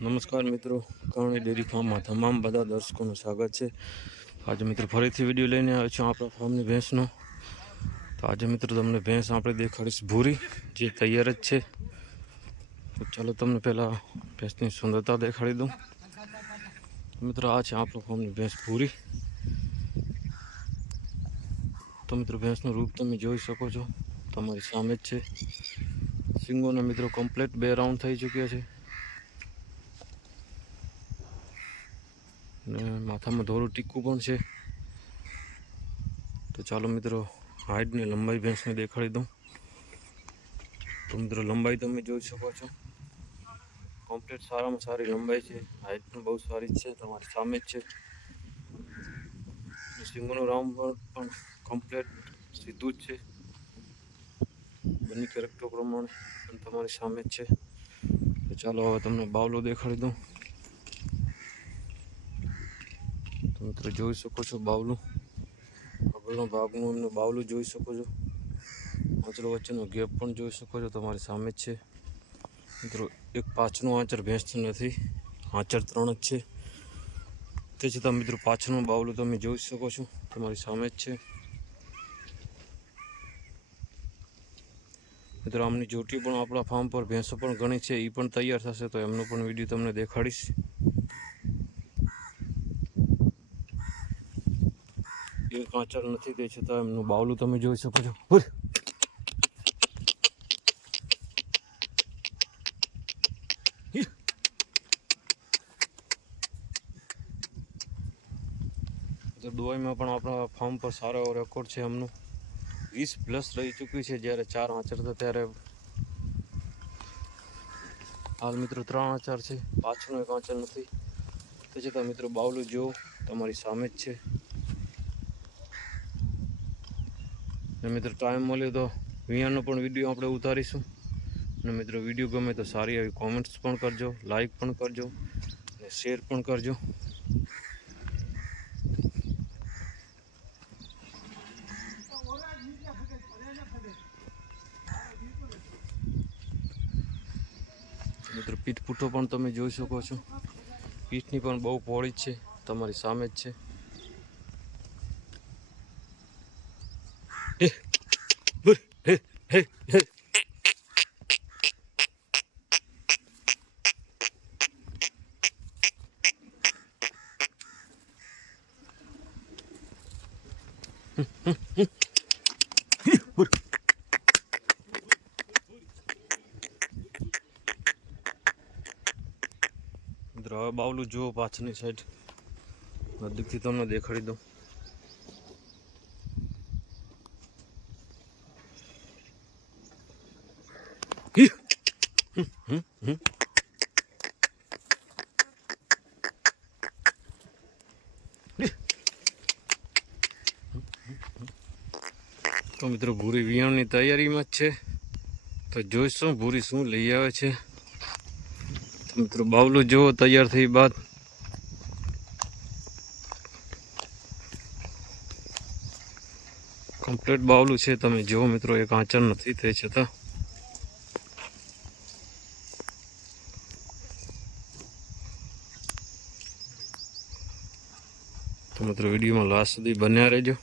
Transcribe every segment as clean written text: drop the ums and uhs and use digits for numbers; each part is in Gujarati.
નમસ્કાર મિત્રો, કરણી ડેરી ફાર્મમાં તમામ બધા દર્શકોનું સ્વાગત છે. આજે મિત્રો ફરીથી વિડીયો લઈને આવ્યો છું આપણા ફાર્મની ભેંસનો. તો આજે મિત્રો તમને ભેંસ આપણે દેખાડીશ ભૂરી, જે તૈયાર જ છે. તો ચાલો તમને પહેલાં ભેંસની સુંદરતા દેખાડી દઉં. મિત્રો આ છે આપણું ફાર્મની ભેંસ ભૂરી. તો મિત્રો ભેંસનું રૂપ તમે જોઈ શકો છો, તમારી સામે જ છે. સિંગોના મિત્રો કમ્પ્લીટ 2 રાઉન્ડ થઈ ચૂક્યા છે. ને માથામાં ધોળું ટીકું પણ છે. તો ચાલો મિત્રો હાઈટ ને લંબાઈ ભેંસને દેખાડી દઉં. તો મિત્રો લંબાઈ તમે જોઈ શકો છો, કમ્પ્લીટ સારામાં સારી લંબાઈ છે. હાઈટ પણ બહુ સારી જ છે, તમારી સામે જ છે. સિંગોનું રાઉન્ડ પણ કમ્પ્લીટ સીધું જ છે. બંને કેરેક્ટર પ્રમાણે પણ તમારી સામે જ છે. તો ચાલો હવે તમને બાવલો દેખાડી દઉં. તો મિત્રો જોઈ શકો છો બાવલું, આગળનો ભાગનું એમનું બાવલું જોઈ શકો છો. આંચળ વચ્ચેનો ગેપ પણ જોઈ શકો છો, તમારી સામે જ છે. મિત્રો એક પાછળનું આંચળ ભેંસ નથી, આંચળ 3 જ છે. તે છતાં મિત્રો પાછળનું બાવલું તમે જોઈ શકો છો, તમારી સામે જ છે. મિત્રો આમની જોટી પણ આપણા ફાર્મ પર ભેંસો પણ ઘણી છે, એ પણ તૈયાર થશે, તો એમનો પણ વિડીયો તમને દેખાડીશ. એક આંચળ નથી, તે છતાં એમનું બાવલું તમે જોઈ શકો છો. તો દુવાઈમાં પણ આપણા ફાર્મ પર સારો એવો રેકોર્ડ છે. એમનું 20+ રહી ચૂક્યું છે. જ્યારે 4 આંચળ હતા ત્યારે હાલ મિત્રો 3 આંચળ છે, પાછળનું એક આંચળ નથી. તે છતાં મિત્રો બાવલું જો તમારી સામે જ છે. ને મિત્રો ટાઈમ મળ્યો તો વિયાનો પણ વિડીયો આપણે ઉતારીશું. અને મિત્રો વિડીયો ગમે તો સારી એવી કોમેન્ટ્સ પણ કરજો, લાઈક પણ કરજો અને શેર પણ કરજો. મિત્રો પીઠ પૂઠો પણ તમે જોઈ શકો છો, પીઠની પણ બહુ પહોળી છે, તમારી સામે જ છે. મિત્રો હવે બાવલું જુઓ પાછળની સાઈડ, નજીકથી તમને દેખાડી દઉં. તો મિત્રો ભૂરી વિયાણની તૈયારીમાં જ છે. તો જોઈશું ભૂરી શું લઈ આવે છે. તો મિત્રો બાવલું જુઓ તૈયાર થઈ બાદ. કમ્પ્લીટ બાવલું છે, તમે જુઓ મિત્રો, એક આંચળ નથી તે છતાં. તો મિત્રો વિડીયોમાં લાસ્ટ સુધી બન્યા રહેજો.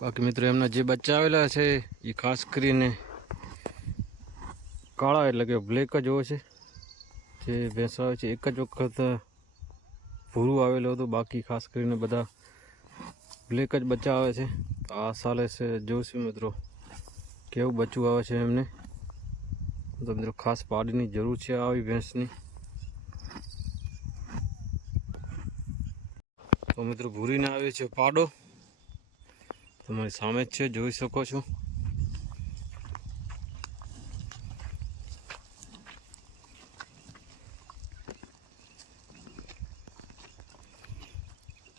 બાકી મિત્રો એમના જે બચ્ચા આવેલા છે એ ખાસ કરીને કાળા એટલે કે બ્લેક જ હોય છે. જે ભેંસ આવે છે એક જ વખત ભૂરું આવેલું હતું, બાકી ખાસ કરીને બધા બ્લેક જ બચ્ચા આવે છે. તો આ સાલે છે જોઈશું મિત્રો કેવું બચ્ચું આવે છે એમને. તો મિત્રો ખાસ પાડીની જરૂર છે આવી ભેંસની. તો મિત્રો ભૂરીને આવે છે પાડો, તમારી સામે જ છે, જોઈ શકો છો.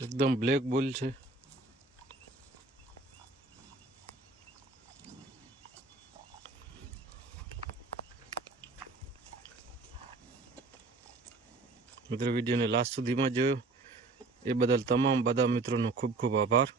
એકદમ બ્લેક બુલ છે. મિત્રો વિડીયોને લાસ્ટ સુધીમાં જોયો એ બદલ તમામ બધા મિત્રોનો ખૂબ ખૂબ આભાર.